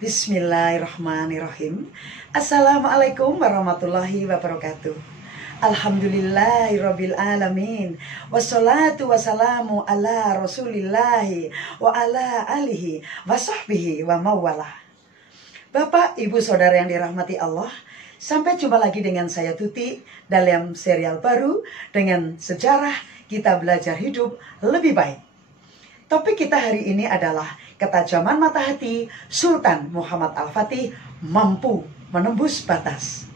Bismillahirrahmanirrahim. Assalamualaikum warahmatullahi wabarakatuh. Alhamdulillahirabbil alamin. Wassalatu wassalamu ala rasulillahi wa ala alihi wa sahbihi wa mawalah. Bapak, Ibu, Saudara yang dirahmati Allah, sampai jumpa lagi dengan saya Tuti dalam serial baru dengan sejarah kita belajar hidup lebih baik. Topik kita hari ini adalah ketajaman mata hati Sultan Muhammad Al-Fatih mampu menembus batas.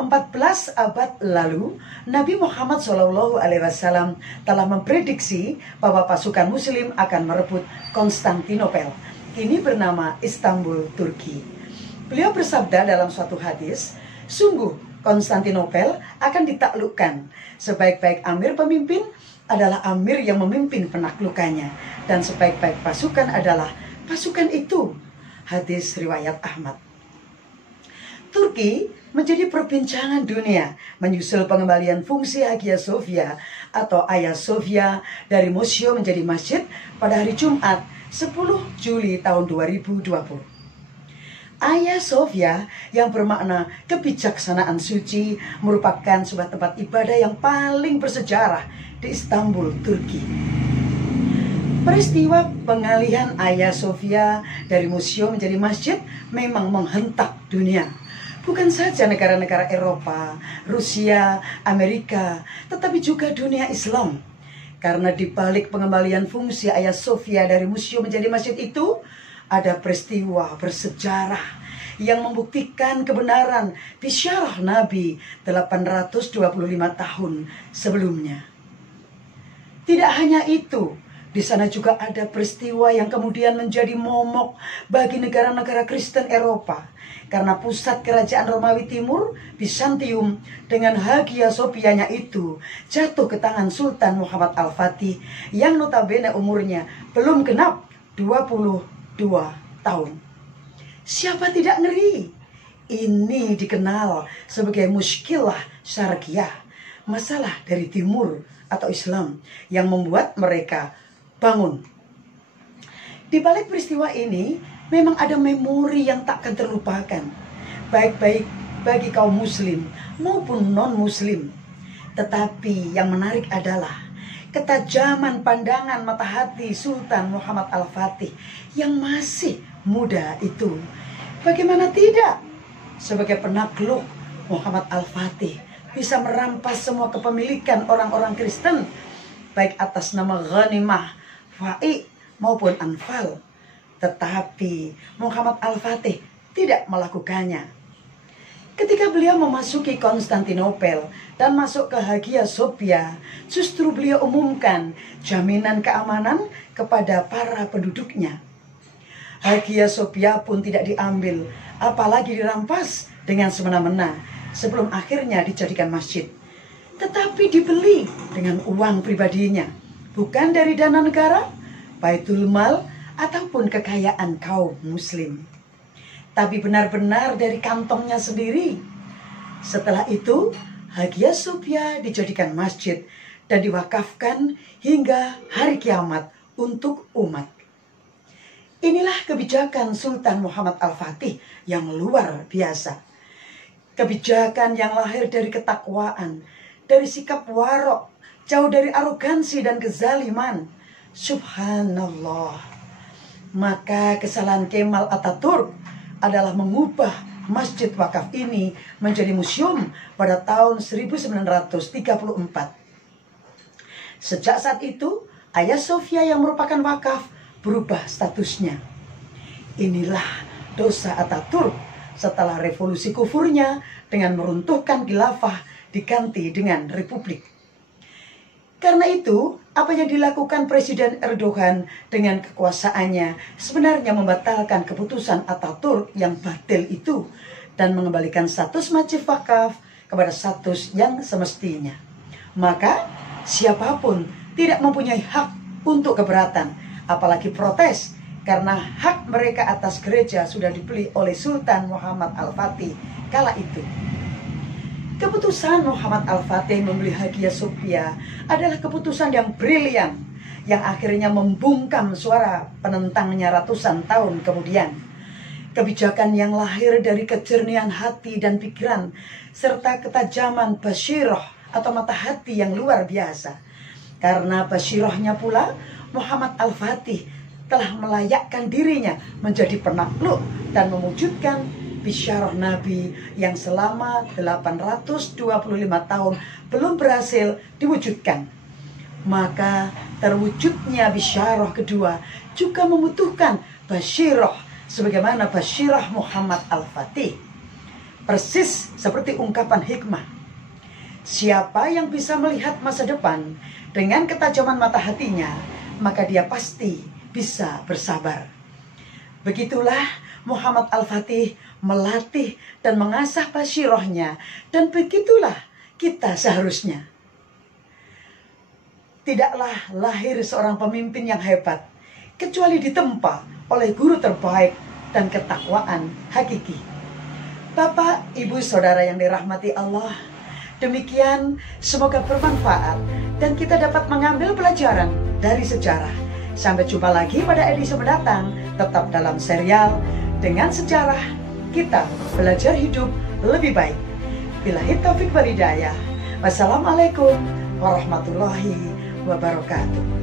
14 abad lalu, Nabi Muhammad SAW telah memprediksi bahwa pasukan Muslim akan merebut Konstantinopel, kini bernama Istanbul, Turki. Beliau bersabda dalam suatu hadis, sungguh Konstantinopel akan ditaklukkan. Sebaik-baik amir pemimpin adalah amir yang memimpin penaklukannya, dan sebaik-baik pasukan adalah pasukan itu. Hadis riwayat Ahmad. Turki menjadi perbincangan dunia menyusul pengembalian fungsi Hagia Sophia atau Hagia Sophia dari museum menjadi masjid pada hari Jumat 10 Juli tahun 2020. Hagia Sophia yang bermakna kebijaksanaan suci merupakan sebuah tempat ibadah yang paling bersejarah di Istanbul, Turki. Peristiwa pengalihan Hagia Sophia dari museum menjadi masjid memang menghentak dunia. Bukan saja negara-negara Eropa, Rusia, Amerika, tetapi juga dunia Islam. Karena di balik pengembalian fungsi Hagia Sophia dari museum menjadi masjid itu, ada peristiwa bersejarah yang membuktikan kebenaran bisyarah Nabi 825 tahun sebelumnya. Tidak hanya itu, di sana juga ada peristiwa yang kemudian menjadi momok bagi negara-negara Kristen Eropa. Karena pusat kerajaan Romawi Timur, Bizantium, dengan Hagia Sophia-nya itu jatuh ke tangan Sultan Muhammad Al-Fatih yang notabene umurnya belum genap 22 tahun. Siapa tidak ngeri? Ini dikenal sebagai muskilah syarqiyah, masalah dari timur atau Islam yang membuat mereka bangun. Di balik peristiwa ini memang ada memori yang takkan terlupakan, baik-baik bagi kaum muslim maupun non-muslim. Tetapi yang menarik adalah ketajaman pandangan mata hati Sultan Muhammad Al-Fatih yang masih muda itu. Bagaimana tidak? Sebagai penakluk, Muhammad Al-Fatih bisa merampas semua kepemilikan orang-orang Kristen, baik atas nama ghanimah, fa'i maupun anfal. Tetapi Muhammad Al-Fatih tidak melakukannya. Ketika beliau memasuki Konstantinopel dan masuk ke Hagia Sophia, justru beliau umumkan jaminan keamanan kepada para penduduknya. Hagia Sophia pun tidak diambil, apalagi dirampas dengan semena-mena sebelum akhirnya dijadikan masjid. Tetapi dibeli dengan uang pribadinya, bukan dari dana negara, baitul mal, ataupun kekayaan kaum muslim, tapi benar-benar dari kantongnya sendiri. Setelah itu, Hagia Sophia dijadikan masjid dan diwakafkan hingga hari kiamat untuk umat. Inilah kebijakan Sultan Muhammad Al-Fatih yang luar biasa. Kebijakan yang lahir dari ketakwaan, dari sikap warok, jauh dari arogansi dan kezaliman. Subhanallah. Maka kesalahan Kemal Atatürk adalah mengubah masjid wakaf ini menjadi museum pada tahun 1934. Sejak saat itu, Hagia Sophia yang merupakan wakaf berubah statusnya. Inilah dosa Atatürk setelah revolusi kufurnya dengan meruntuhkan khilafah diganti dengan republik. Karena itu, apa yang dilakukan Presiden Erdogan dengan kekuasaannya sebenarnya membatalkan keputusan Atatürk yang batil itu dan mengembalikan status masjid wakaf kepada status yang semestinya. Maka, siapapun tidak mempunyai hak untuk keberatan, apalagi protes, karena hak mereka atas gereja sudah dibeli oleh Sultan Muhammad Al-Fatih kala itu. Keputusan Muhammad Al-Fatih membeli Hagia Sophia adalah keputusan yang brilian yang akhirnya membungkam suara penentangnya ratusan tahun kemudian. kebijakan yang lahir dari kejernihan hati dan pikiran, serta ketajaman basyirah atau mata hati yang luar biasa. Karena basyirahnya pula, Muhammad Al-Fatih telah melayakkan dirinya menjadi penakluk dan mewujudkan bisyarah Nabi yang selama 825 tahun belum berhasil diwujudkan. Maka terwujudnya bisyarah kedua juga membutuhkan basyirah sebagaimana basyirah Muhammad Al-Fatih. Persis seperti ungkapan hikmah, siapa yang bisa melihat masa depan dengan ketajaman mata hatinya, maka dia pasti bisa bersabar. Begitulah Muhammad Al-Fatih melatih dan mengasah basyirahnya, dan begitulah kita seharusnya. Tidaklah lahir seorang pemimpin yang hebat kecuali ditempa oleh guru terbaik dan ketakwaan hakiki. Bapak, Ibu, Saudara yang dirahmati Allah, demikian semoga bermanfaat dan kita dapat mengambil pelajaran dari sejarah. Sampai jumpa lagi pada edisi mendatang, tetap dalam serial Dengan Sejarah Kita Belajar Hidup Lebih Baik. Billahi taufiq wal hidayah. Wassalamualaikum warahmatullahi wabarakatuh.